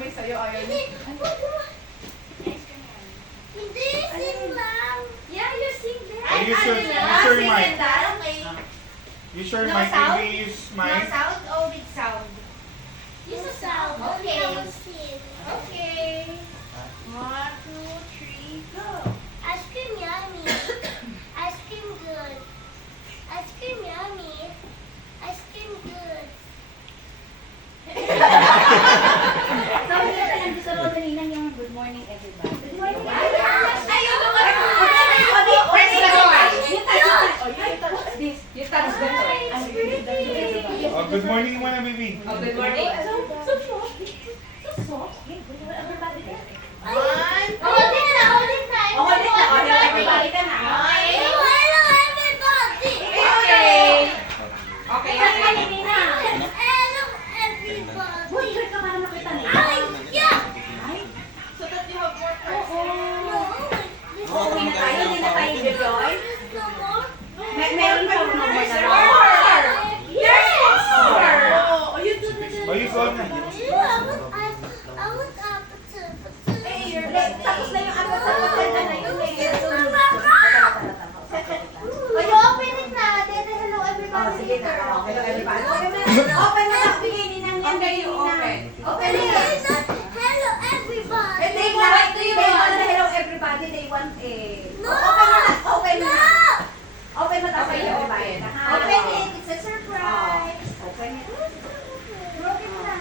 Mami, sa'yo ayaw niya. Hindi, sing lang. Yeah, you sing there. Are you sure? You sure, Mike? You sure, No Mike? sound? Maybe use No Mike? sound or with sound? Use a sound. Okay. Okay. 1, 2, 3, go. Ice cream yummy. Ice cream good. Ice cream yummy. Ice cream good. Sabi ka lang gusto ko kanina yung good morning everybody. Good morning everybody. Ayaw mo ba? Press the one. You touch the toy. Oh, good morning muna, baby. Oh, good morning. So soft. So soft. Good morning everybody. One, Hold it na, hold it na. Oh, hold it na, hold it na. Everybody ka na. Hello, hello, everybody. Okay. Okay, okay. Hello, everybody. Wonder ka para nakita nila. Ay, yeah. So that you have more Oo. No, this Oo, uwi na tayo. Hindi na tayo enjoy. is no more. Meron pa mga more There's na more. Yes. More. Oh, you do the Oh, you go na. I want apple. Tapos na yung ano sa pagkanda na yun eh. Will you open it na? Then hello, Oh, everybody. sige na. Okay lang everybody. Open na lang. Bigay ni nang yan. Okay, you open. Open na. Hello, everybody. And they want, they want na hello everybody. They want No. Open na lang. Open na. No. Open mo tapos Okay, yung open. Open it. It's a surprise. Open it. Broken na.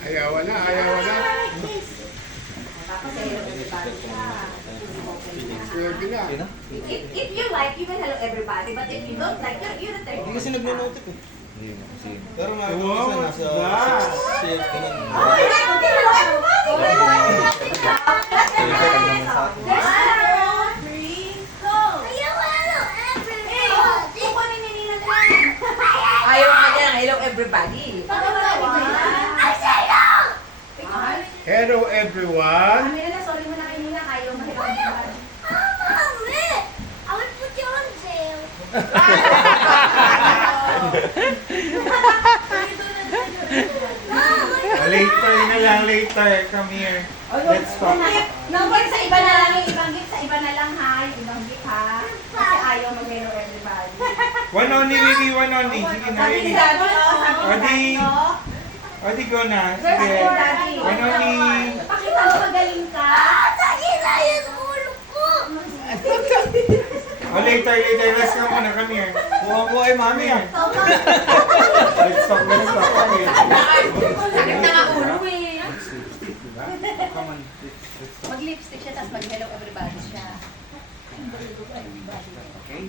Ayaw wala, ayaw wala. Tapos hello everybody siya. Open na. Pwede na. If you like, you can hello everybody. But if you don't like, you're the third. Hindi kasi nagno-notif eh. Pero nga, Wow, minsan what's nasa that? safe ka na. Oh, hello everybody. Ayaw, hello, everybody. Ayaw ka dyan. Hello, everybody. I say no. Hello, everyone. Kami na, sorry mo na kayo muna. Ayaw mo hello everybody. Mommy, I will put you on jail. Later na lang, later. Come here. Let's talk. Number sa iba na lang, yung ibang gift sa iba na lang ha, yung ibang gift ha. Kasi ayaw mag-hello everybody. One only, baby, one only. Sige na, Sabi baby. ni Daddy, oh, sabi ni Odi. Daddy, no? O, di go na. Where's Sige. your daddy? One only. Pakita mo magaling ka. Sige na yung ulo ko. O, later, later. Let's go muna. Come here. Buwan ko ay mami ah. Let's talk, let's talk. Okay. Sakit na nga ulo eh. Diba? Come on. Let's talk. Mag-lipstick siya, tapos mag-hello everybody siya. Okay?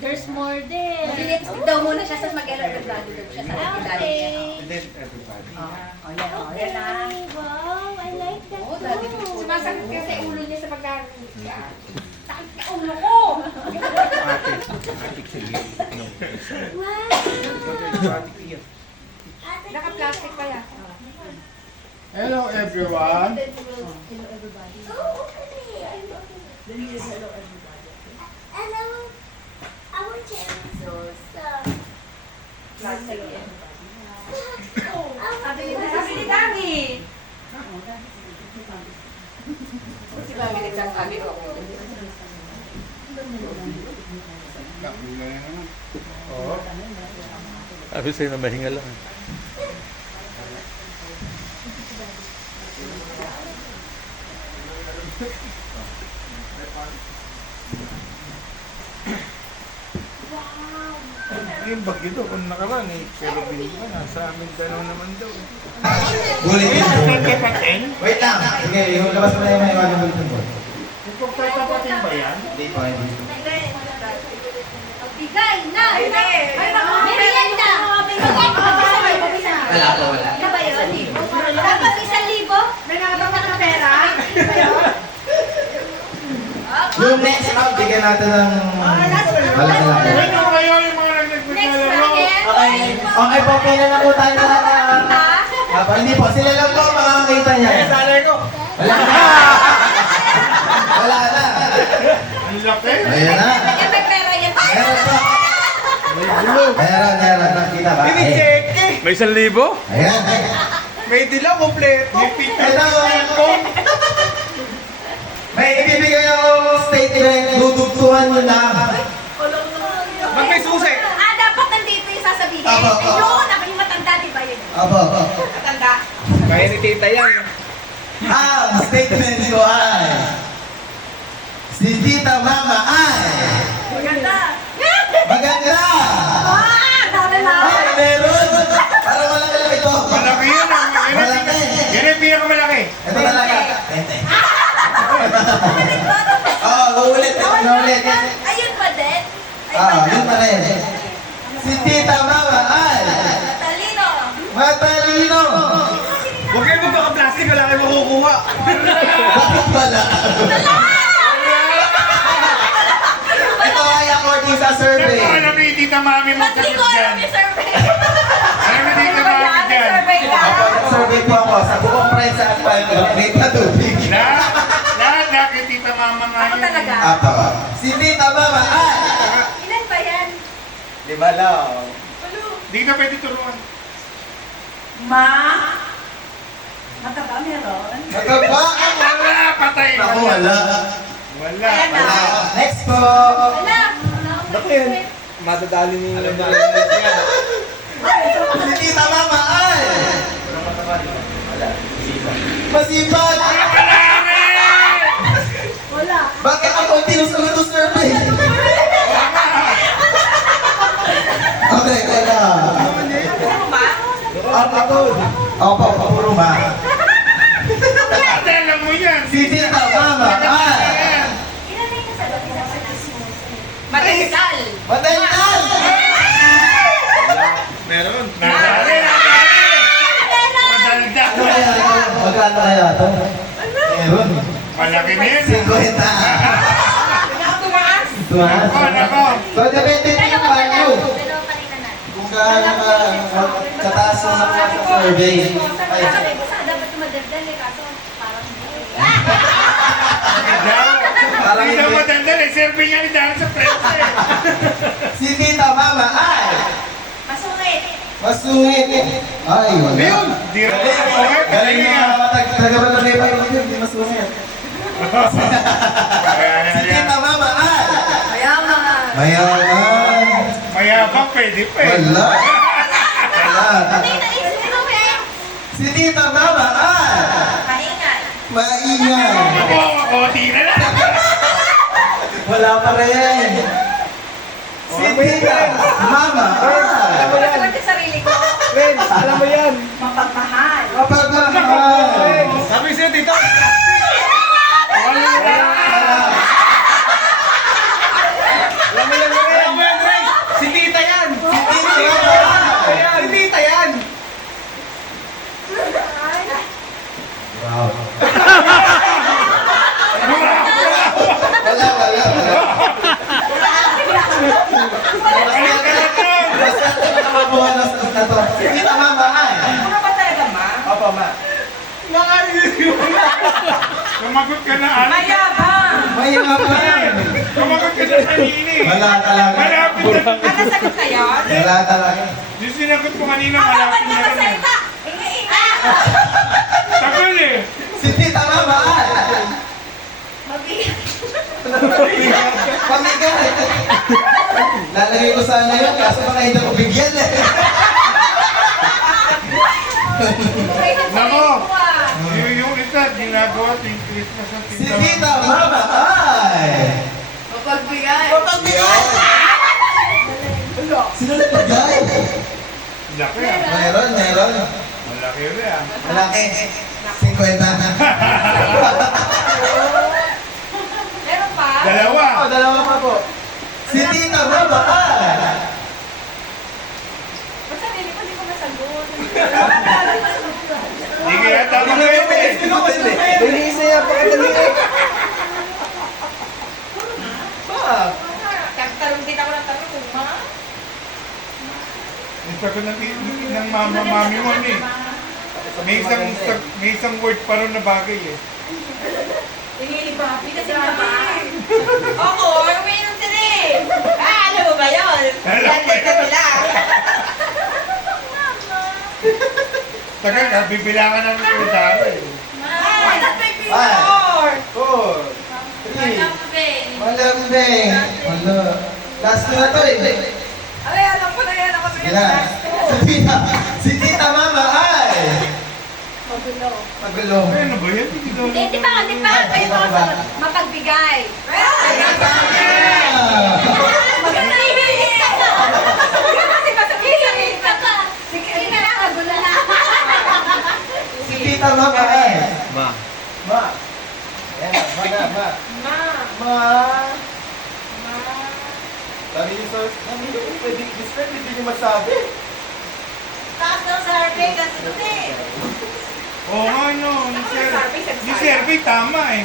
There's more there. Mag-lipstick daw muna siya, tapos mag-hello everybody daw siya sa daddy niya. And then everybody. Oh, yan, oh, yan na. Wow, I like that. Oh, daddy mo. Sumasakit kasi ulo niya sa pagkaroon. Sakit ka ulo ko. Ate. Ate, sige. No. Wow. Ate, Kia. Naka-plastic pa yan. Hello, everyone. Oh, open it. And I will change those Plastic yan. Sabi Sabi ni Daddy. Si Mami nagsasabi ko ako. Oo. Sabi sa'yo na mahinga lang. Yung bagyo daw, kung nakaraan eh. Pero binigyan, nasa amin dalawa naman daw. Gulit Ayun, yun. nasa kapatin? Wait lang. Sige, yung labas mo na yung may mga bulletin board. Yung pagkakapatin ba yan? Hindi pa, hindi. Bigay na! Merienda! Wala po, wala. Ano ba yun? Dapat 1,000? May nakatapat na pera. Yung next round, bigyan natin ng... Wala na lang. Ayun, kayo yung mga naglalaro. Okay. Okay po, pila na po tayo lahat. Aba, hindi po. Sila lang po makakakita niya. Salay ko. Wala na. Wala na. Ang laki. Ayan na. Yan may pera yan. Meron po. Meron. Nakita ba? Check eh. May 1,000? Ayan. May dilaw, kompleto. Ito. May ibibigay akong statement. Dudugtuhan nyo na. Mag may susi. Dapat nandito yung sasabihin. Apo. Ayun, ako yung matanda, di ba yun? Apo. Matanda. Kaya ni tita yan. Ang statement ko ay si Tita Mama ay Maganda. maganda. Dami na. Ay, meron. Para malaki lang ito. Malaki yun. Malaki. Yan ang pinakamalaki. Ito talaga. Tente. Uulit. Naulit. Ayun pa din. Yun pa rin. Si Tita Mama ay Talino. matalino. Huwag kayo magpaka-plastic, wala kayo makukuha. Bakit wala? Ito ay according sa survey. Ito, alam ni Tita Mami mo Ba't di sagot ko alam dyan. yung survey? Alam ni Tita Mami May dyan. survey ka. Survey po ako sa buong prensa at pag-rate na tubig. Lahat kay Tita Mama nga Ako yun. talaga. Apo. Si Tita Mama ay Ilan ba yan? 5 lang. Di ka pwede turuan. Mataba meron? Mataba. Wala, patay. Ako wala. Wala. Ayan na. Wala. Next po. Wala. Bakit yan? Madadali ni yan. Si Tita Mama ay masipag. Wala. Bakit ako tinusunod ng survey? Okay, wala. Ano ba? Ako. Opo, puro ma. Ate, alam mo yan. Si Tita Mama ay Ilan na yung nasagot? Matindal. matental. Meron. Nadali. Madalda. Ano kaya ito? Magkano kaya ito? Meron. Malaki na yan. 50. Tumaas. Tumaas. Nako, nako. So, depende din yung value. Dalawa pa rin na natin. Kung gaano kataas mo sa survey. Ay, Sabi ko sana dapat yung madaldal eh, kaso parang hindi. parang Hindi daw hindi. madaldal eh. Survey nga ni Daan sa prensa eh. Si Tita Mama ay Masungit. masungit. Ay, wala. Ayun! Di rin. Okay, Galing galing na nga. taga-balagay pa yun, hindi masungit. Si Tita Mama ay Mayaman. mayaman. Mayabang, pwede pa eh. Wala. Wala. Naisip ko eh. Si Tita Mama ay Pahingal. maingay. Konti na lang. Wala pa rin. Si Tita Mama ay Sagot yung sarili ko. Ren, alam mo yan. Mapagmahal. mapagmahal. Sabi sa'yo dito. Wala. Alam mo yan, Ren. Alam mo yan, Ren. Si tita yan. Si Tita Mama. Si tita yan. Wow. Wala. Basta nakakuha na sa to. Si Tita Mama ay Ano ba talaga, ma? Opo, ma. Sumagot ka na, ano? Mayabang. Mayaman. Sumagot ka na kanina eh. Wala talaga. Malapit na. Ano sagot kayo? Wala talaga. Yung sinagot mo kanina, Ako, ba't malapit niya na rin eh. masalita? Inga-inga. Tagal eh. Si Tita Mama ay Mabigat. pamigat. Lalagay ko sana yun, kaso baka hindi ko bigyan eh. Nako. Yung isa, ginagawa tuwing Christmas ang Si tindahan. Tita Mama ay Mapagbigay. mapagbigay. Sino nagbigay? Laki ah. Meron. Malaki rin ah. Malaki. 50 na. Meron pa? Dalawa. Dalawa pa po. Si Tita Mama ay Ba't sarili ko hindi ko masagot? Hindi kaya tama kayo eh. Iniisa yan, pakadali eh. Tanong kita ko ng tanong, ma? Yung sagot ng mami mo eh. May isang word pa rin na bagay eh. Pinili pa. Kasi naman. Ako, umiinom sila eh. Alam mo ba? ba yun? Yan din kabila. Tagal ka, bibilangan ng komentaro eh. Five, 4, 3, malambing. Ano? Last na to eh. Alay, alam ko na yan. Ako Sige na. Si Tita Mama ay magulo. Ano ba yan? Di pa. Ayun ako sa mapagbigay. Sige na lang, magulo na. Si Tita Mama ay Ma. Ma. Ayan, ma. Ma. Sabi niyo, sabi niyo, pwede describe, hindi niyo masabi. Taas ng survey kasi hindi. Oo nga, no. Yung survey, tama eh.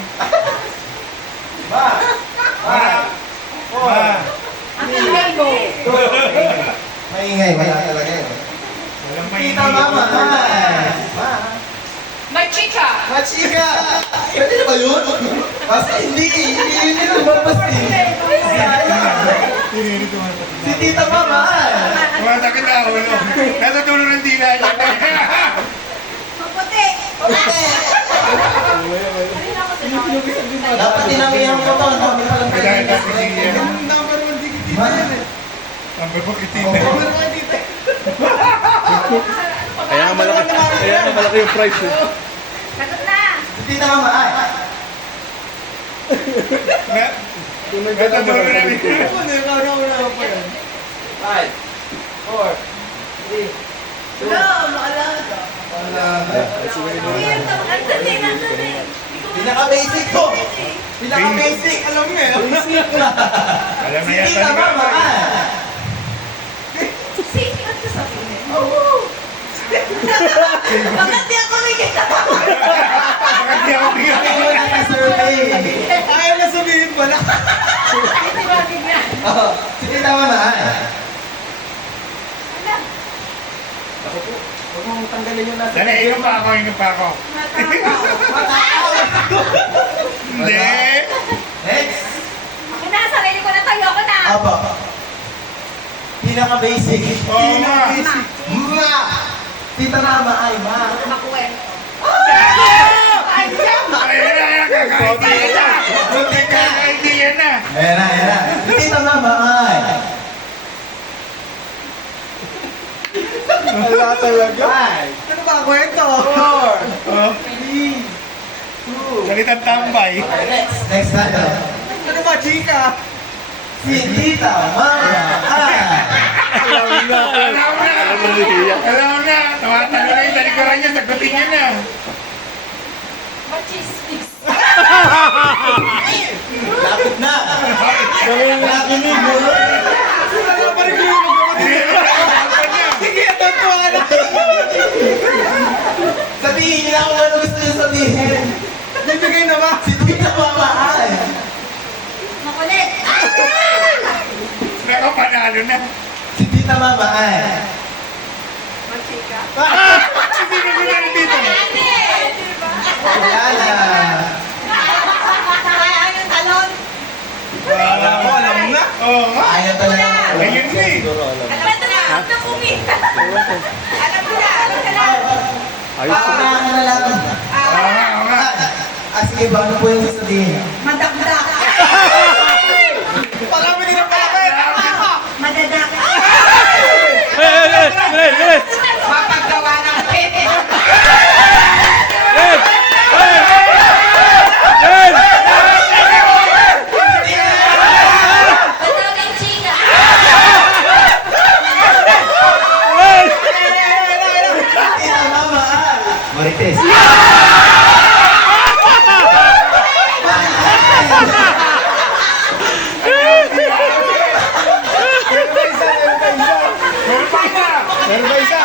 Ma. Ma. Ma. Ang ingay mo. Maingay, wala talaga yun. Walang Tita Mama ay Ma. May chika. Machika! Pwede na ba yun? Basta hindi yun lumabas eh. Si Tita Mama ay Masakit na ulo. Nasa dulo ng dila niya. Maputi. dapat dinamihan ko to. Ang dami palang Dahil dati siya. Ma. Ang babakitita. Kaya nga malaki yung price eh. Sagot na. Si Tita Mama ay Nasa dulo na rin. 5, 4, 3, 2, No, maalaga. Pinaka-basic ko! Pinaka-basic! Alam mo eh! Alam Si na yata Tita ni Mama Mama. ay Bakit di ako mikita? Bakit di ako bigyan? Sabi ko lang na survey. Ayaw na sabihin pala. Oh, si Tita Mama ay Huwag mong tanggalin yung nasa. Dali, inom pa ako. Hindi. next! Ako na, sarili ko na tayo. Ako na. Apo. Pinaka-basic. Oo nga. Ma! Tita Mama ay ma. Makuwento. Ayan, kakaintiyan na. Buti ka! Kakaintiyan na. Ayan na. Si Tita Mama ay Wala talaga. 5, Ano ba ang kwento? 4, Oh, 3, 2. salitang tambay. Next tayo. Ano ba, chika? Si Tita Mama ay Alam na. Alam mo na. Tumatalo na yung talikuran niya. Sagutin niya na. Machismis. lapit na. Nakinig mo. Ano pa rin yung Sige, tonto ka na. Sabihin niyo na kung ano gusto niyo sabihin. Bibigay na ba? Si Tita Mama ay Makulit. Pero panalo na. si Tita Mama ay Machika. Sino ko na rin dito? wala na. Kaya yung talon. Alam ko, alam mo na. Oo nga. Ayaw talaga. Ayun na eh. Alam mo na. Huwag na kumita. Alam mo na, alam ka na. Pakunahan ka na lang. Oo nga. Sige ba, ano po yung sasabihin? Madakdak. Alam mo din ang bakit. Madadakit. Bilis! Mapaggawa ng pwede. Talagang chika. Tita Mama ay Marites. Meron ba isa?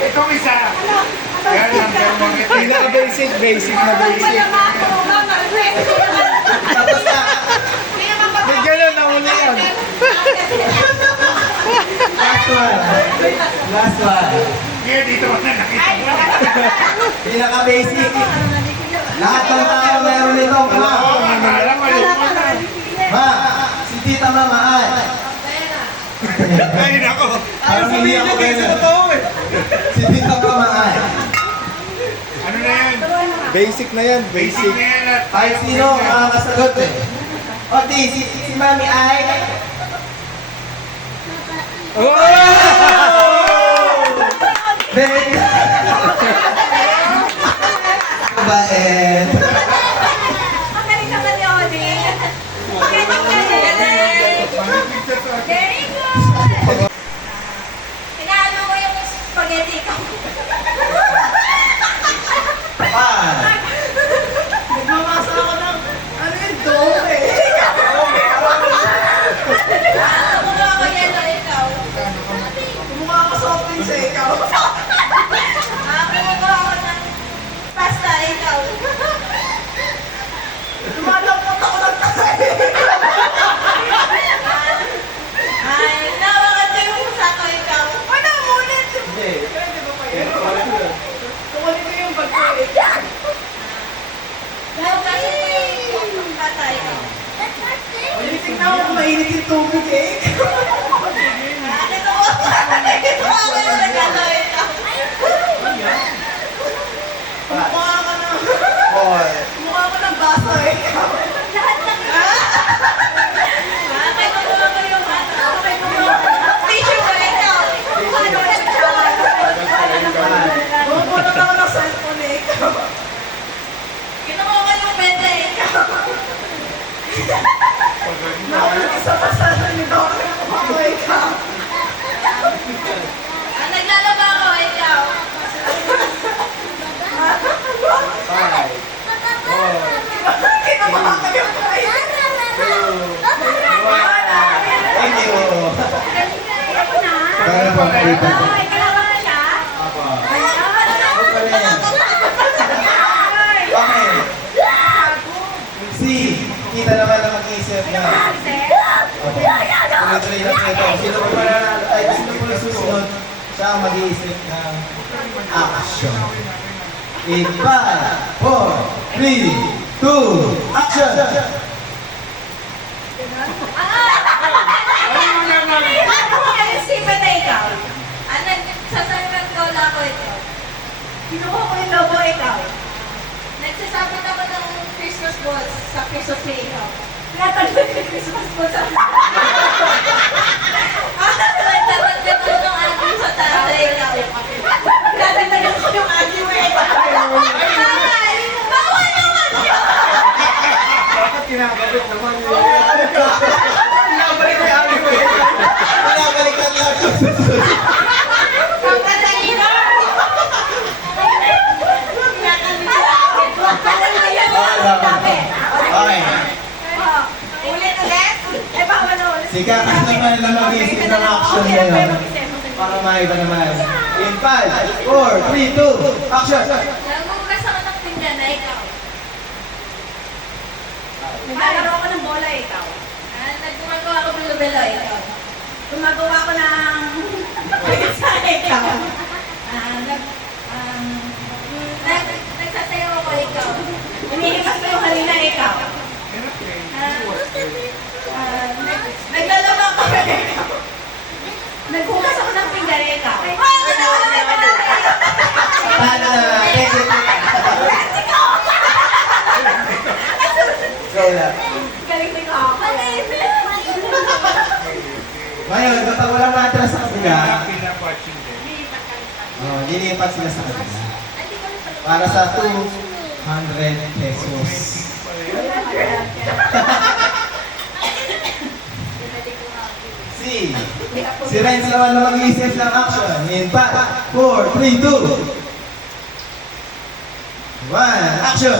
Itong isa. Yan lang. Pinaka-basic na basic. Tapos na. May ganun, nauna yan. Last one. Kaya dito ko na nakita mo. Pinaka-basic. Lahat ng tao meron nito. Ma. Oo, akala ko yun. Ma. Si Tita Mama ay. Ay, nako. Parang hindi ako ganun. Si Tita Mama ay. Ano na yan? Basic na yan, Basic basic. na yan at Kahit sino ang makakasagot eh. O, di, si Mami ay. Oh! Very Babae. Magaling naman ni Oli. Magaling. Very good. Inaano ko yung spaghetti ko. Five. Nagmamasa ako ng, ano yung dough eh. Kumukha ako yelo, ikaw. Kumukha ako soft drinks eh, ikaw. Kumukha ako ng pasta, ikaw. Lumalampot ako ng tatay. Ay, nawakan ko yung pusa ko, ikaw. Ano, mulit? Hindi. Kukunin ko yung bag ko eh. Nawakan ko yung tatay, ikaw. Tingnan mo kung mainit yung tubig eh. Ito ako yung nagkakawin ka. Kumukha ka ng... Four. Kumukha ko ng baso eh. Lahat ng... Kaya kumuha ko yung ano. Kaya kumuha ko ng tissue ko ikaw. Ano ka siya? Bumulot ako ng cellphone eh ikaw. Kinuha ko yung bete ikaw. Nakulit isa pa sana yung dami ko ikaw. Naglalaba ako ikaw. Five. Four. Kinuha ko yung kayo. Thank you. Kaya po, dito. Apa. Okay. Si, kita naman na mag-iisip na. Tuloy-tuloy na ito. Sino po mananalo? Ay, sino po susunod? Siya ang mag-iisip ng action. In 5, 4, 3, 2, action! Kinuha ko yung logo ikaw. Nagsasabot ako ng Christmas balls sa Christmas tree ikaw. Natagod yung Christmas balls sa nagtatagod ko ng agyo sa tatay ikaw. Natagod ko yung agyo eh. Bawal naman yun! Bakit kinakabit naman yun? Pinabalik na yung amin mo eh. Pinabalik na lang. Okay. Ulit. Eh, bawal na ulit. Si Kakas naman na mag-iisip ng action ngayon. Para maiba naman. In 5, 4, 3, 2, action! Nagugas ako ng pinggan na ikaw. Naglalaro ako ng bola ikaw. Nagumagawa ako ng lubelo ikaw. Gumagawa ako ng pagkasa ikaw. Nagsasayaw ako ikaw. Inihipas ko yung halina ikaw. Naglalaba ako ikaw. Naghugas ako ng pinggan ikaw. Paano na? Go lang. Galing ko ako. Ngayon, kapag walang matras sa kabila, pinapatching din. lilipat sila sa kabila. Para sa 200 pesos. Si Renz naman na mag-iisip ng action. In 5, 4, 3, 2, 1, action!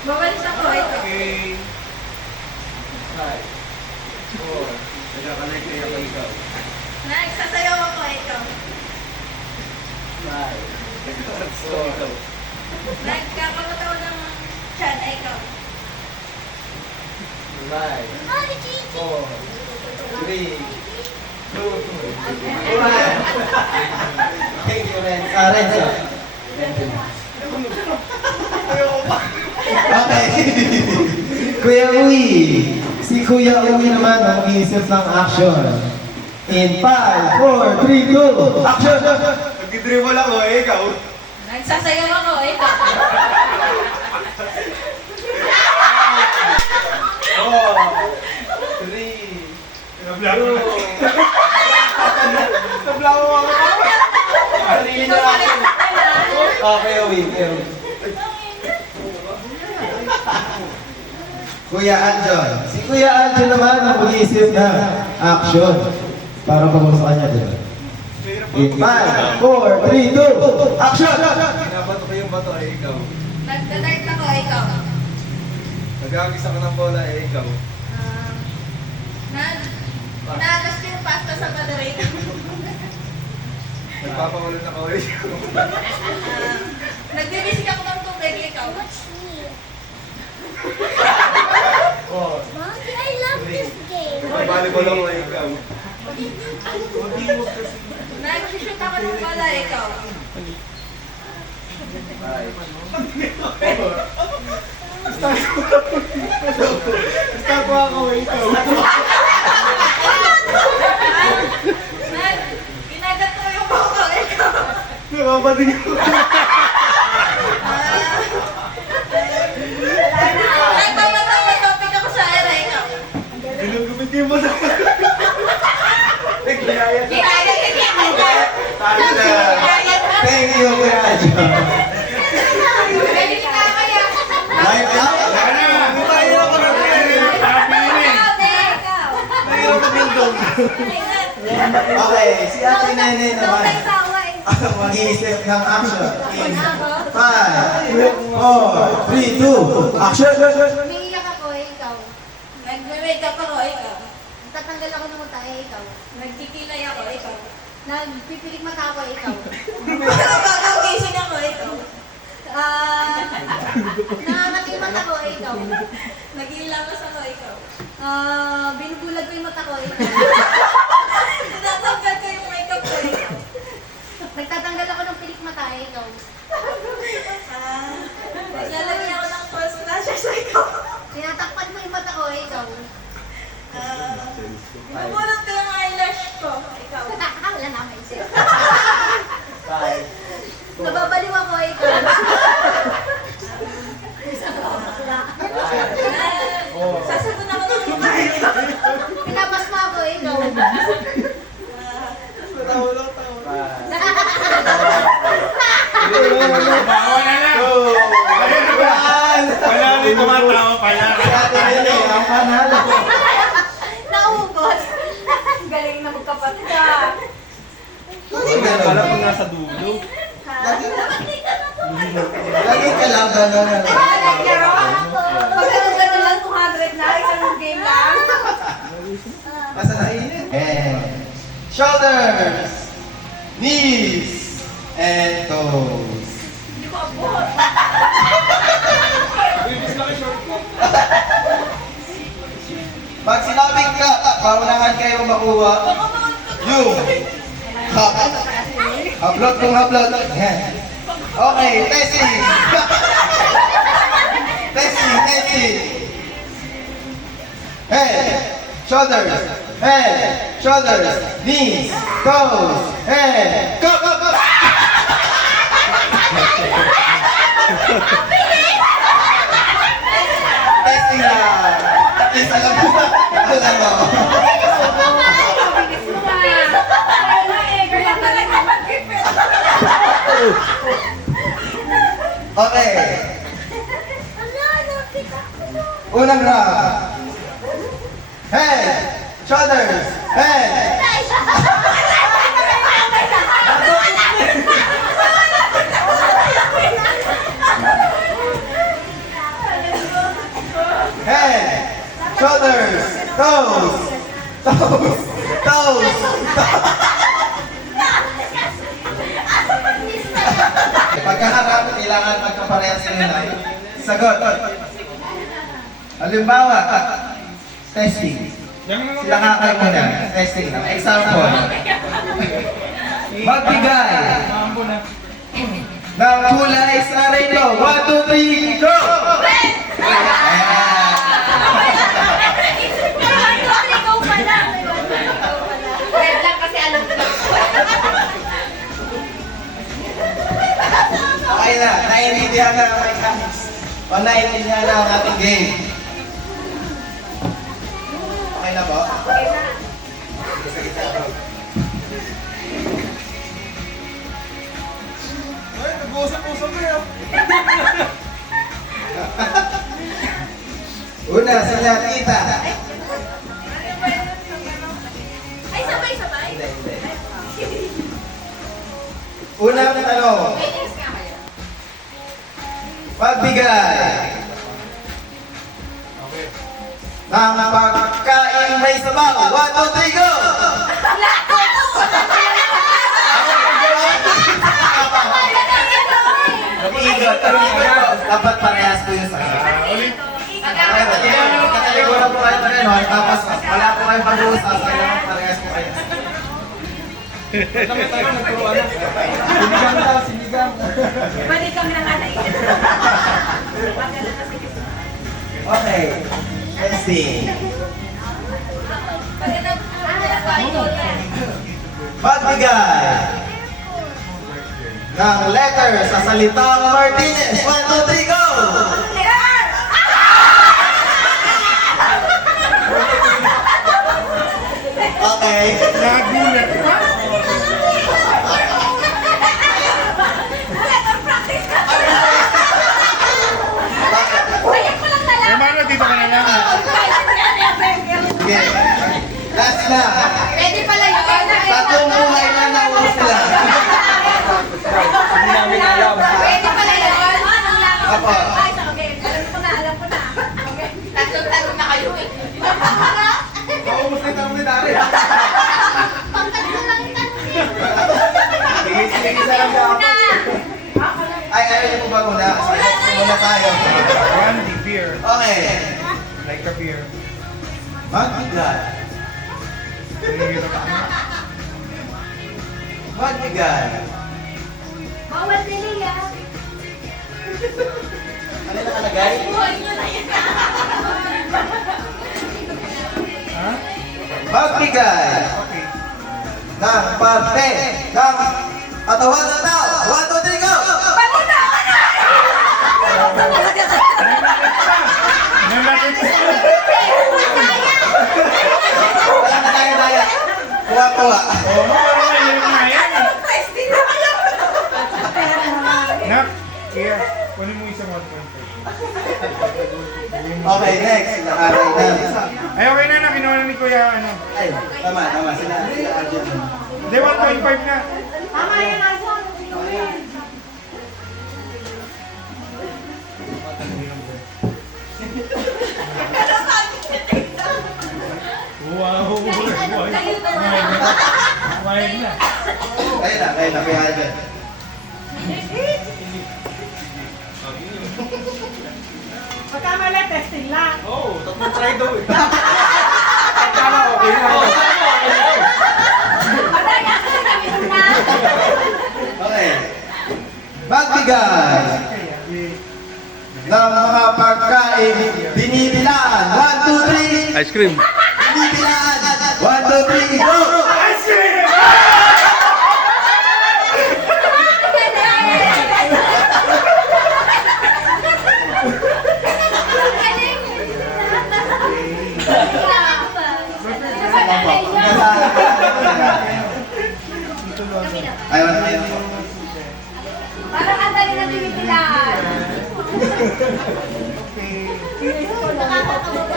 Bawalis ako ito. Okay. 5, 4, nagkakanay kaya ka ikaw. Nagsasayaw ako ito. 5, 4, Nagkakatawa ng chan ito. 5, 4, 3, 2, 1. Thank you, Renz. Renz. Okay. Kuya Uwi. Si Kuya Uwi naman ang mag-iisip ng action. In 5, 4, 3, 2, action! Nag-dribble ako eh, ikaw. Nagsasayaw ako eh. Oh, 3. Nablaw ako. Sarili na ako. Okay, Uwi. Kuya Anjon. Si Kuya Anjon naman ang mag-iisip ng action. Para pabor sa kanya, di ba? In 5, 4, 3, 2, action! Pinabato ko yung bato eh, ikaw. Nagdadart ako, ikaw. Nagagis ako ng bola eh, ikaw. Naagas ko yung pasta sa moderator. Nagpapakulot ako eh. Nagbibisik ako ng tubig, ikaw. Oh, Mommy, I love this game. volleyball ako eh, ikaw. Nag-shoot ako ng bala, ikaw. Basta ko ako eh, ikaw. Ginagat ko yung bako, ikaw. Nakapating ako. Nagpapatapit ako sa era, ikaw. Ginugupit ko yung bato. Naglayat. Talo na. Thank you, Kuya Anjon. Galing ka kaya. Live up! Nahihirap ako na Nahihirap ako yung dog. Okay, si Ate Nene naman ang mag-iisip ng action. In 5, 4, 3, 2, action! Umiiyak ako, ikaw. Nagme-make up ako, ikaw. Tatanggal ako ng mata, ikaw. Nagkikilay ako, ikaw. Nagpipilik mata ako, ikaw. Nagkakagising ako, ikaw. Nangangati yung mata ko, ikaw. Nag-iilabas ako, ikaw. Binubulag ko yung mata ko, ikaw. Tinatanggal ko yung makeup ko, ikaw. Nagtatanggal ako ng pilik mata, ikaw. Naglalagay ako ng false lashes, ikaw. Tinatakpan mo yung mata ko, ikaw. Binubulot ko yung eyelash ko, ikaw. Wala na akong isip. Nababaliw ako, ikaw. Sasagot ako ng mukha, ikaw. Pinapas mo ako, ikaw. Bawa na lang! Wala rin tumatawa pala. Si Ate Nene ang panalo. Naubos. Galing na magkapatid ka. Alam ko nasa dulo. Lagi kalaban na lang. Magkaroon ka lang 200 na, isang game lang. Basta nainit. And shoulders, knees, and toes. Hindi ko abot. Pag sinabing ka, paunahan kayo makuha yung cup. Hablot kung hablot. Yan. Okay, testing. testing. Head, shoulders, knees, toes, head, go. Testing lang. Is alam mo. Alam mo. Okay. Unang round. Head, shoulders, head. Head, shoulders, toes. Pagkaharap, kailangan magkaparehas nila. Sagot. Halimbawa, testing. Sila kakay muna. Testing lang. Example. Magbigay ng kulay sa rainbow. 1, 2, 3, go! Ayan. Ikaw pala. Red lang kasi alam ko lang. Okay na, naiintindihan na ang mechanics. O naiintindihan na ang ating game. Okay na po? Sige, sige, sige. Ay, nag-uusap-usap na yun. Una, sila tita. Ay, sabay-sabay. Hindi, hindi. Unang tanong. Pagbigay ng pagkain may sabaw. 1, 2, 3, go! Igot. Dapat parehas ko yung sagot. Ulit. Kataliguran po kayo pa rin, tapos wala po kayong pag-uusap, kailangan parehas po kayo. Sinigang daw, sinigang. Balik kami ng alay. Okay, let's see. Pagbigay ng letter sa salitang Martinez. 1, 2, 3, go! Okay. Nagulat ka. Eh, Mano, dito ka na lang. Sige. Last na. Pwede pala yun. Tatlong buhay na naubos sila. Hindi namin alam. Pwede pala yun. Apo. Alam ko na. Tatlong-talong na kayo eh. Naubos na yung tanong ni Dari. Sige, sige, isa lang daw. Ay, ayaw niyo po ba muna? Sige, muna tayo. Brandy beer. Okay. Like a beer. Magbigay. Magbigay. Bawal nila yan. Ano nakalagay? Buhay nyo na yan. Ha? Magbigay Okay. ng parte ng katawan ng tao. 1, 2, 3, go! Nalakit pa. Wala na tayo daya. Kuha-kuha. Oo, parang ngayon na yan. Nak, kaya, kunin mo isang 1.5. Okay, next. Nakaray na. Ay, okay na, nakinuha na ni Kuya, ano. Ay, tama, tama. Sila Arjun. Hindi, 1.5 na. Tama yan, Ason. Wow! Kumayag na. Kaya na, Kuya Arjun. Pagkamali, testing lang. Oo, tatlong try daw eh. Tama, okay na. Okay. Magbigay ng mga pagkain binibilaan. 1, 2, 3. Ice cream. Binibilaan. 1, 2, 3, go! Ice cream! Ayaw na tayo. Parang ang dali na binibilaan. Nakakatawa ba?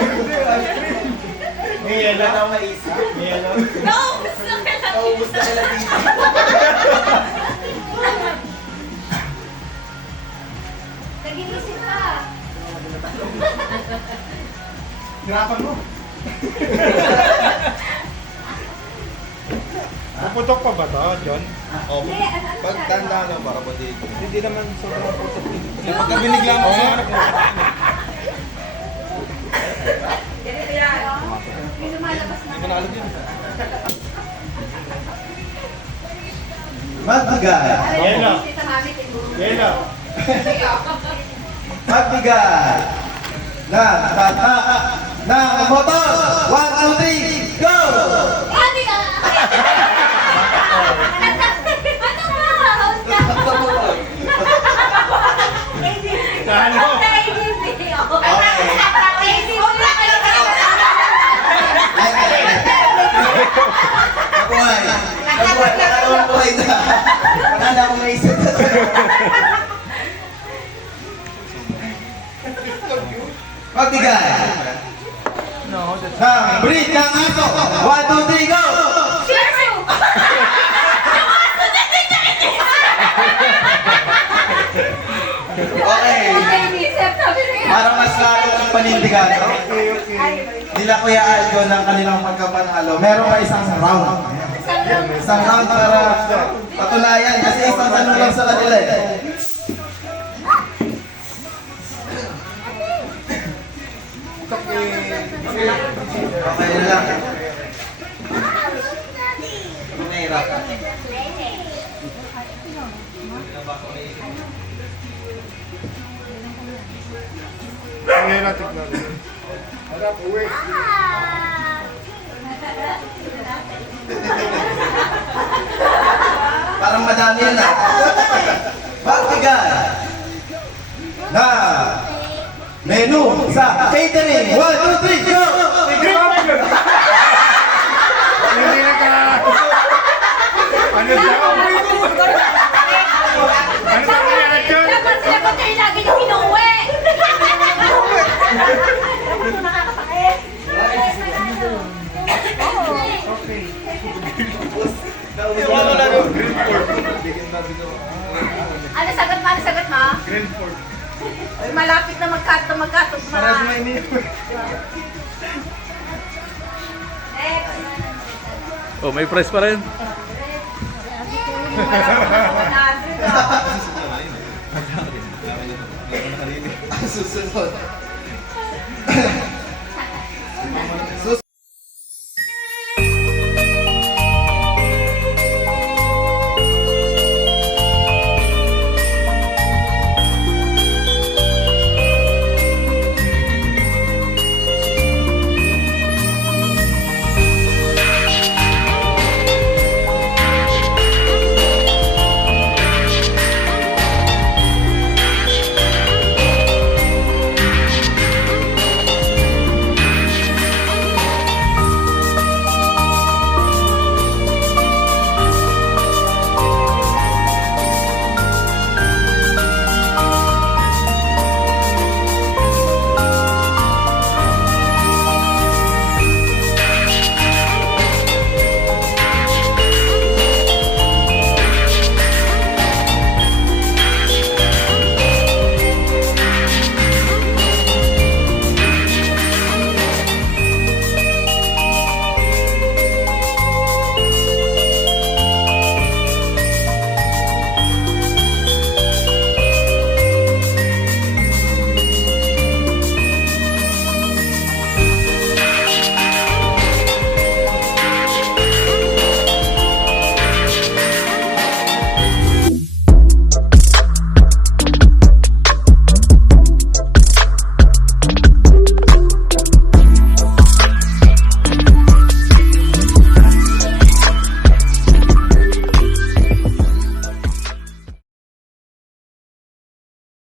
May yelo na maisip. May yelo. Naubos na kailan. Naubos na kila dito. Nag-iisip ka. Hirapan mo. Puputok pa ba to, John? Oh, Hindi, ano pagtanda na para ba dito? Hindi naman sobrang putok din. Pagka binigla mo sa anak mo. Ganito yan. May lumalabas na. Hindi mo nakalag yun. Magbigay Yelo. Kita mami, tingnan mo. Yelo. Magbigay ng tatak ng motor. 1, 2, 3, go! Ano ka? Ano? Nabuhay. Nabuhay. Nakalawang buhay na. Wala na akong maisip. Magbigay ng breed ng aso. 1, 2, 3, go! Okay. Para mas lalo ang panindigan, no? Nila Kuya Aljo ng kanilang pagkapanalo. Meron pa isang round. Isang round para patunayan. Kasi isang tanong lang sa kanila eh. Okay na lang. Mahirap. Ngayon natin natin. Harap, uwi. Parang madami yun ah. Magbigay na menu sa catering. 1, 2, 3, go! Hindi na ka. Ano daw? Ano daw reaction? Dapat sila ko kayo lagi nyo inuwi. Nakakasakit. Okay. Ano na yun? Ano sagot mo? Ano sagot mo? Green Ford. Ay, malapit na magkatog Para sa na. Maynila. Next. Oh, may price pa rin. Susunod.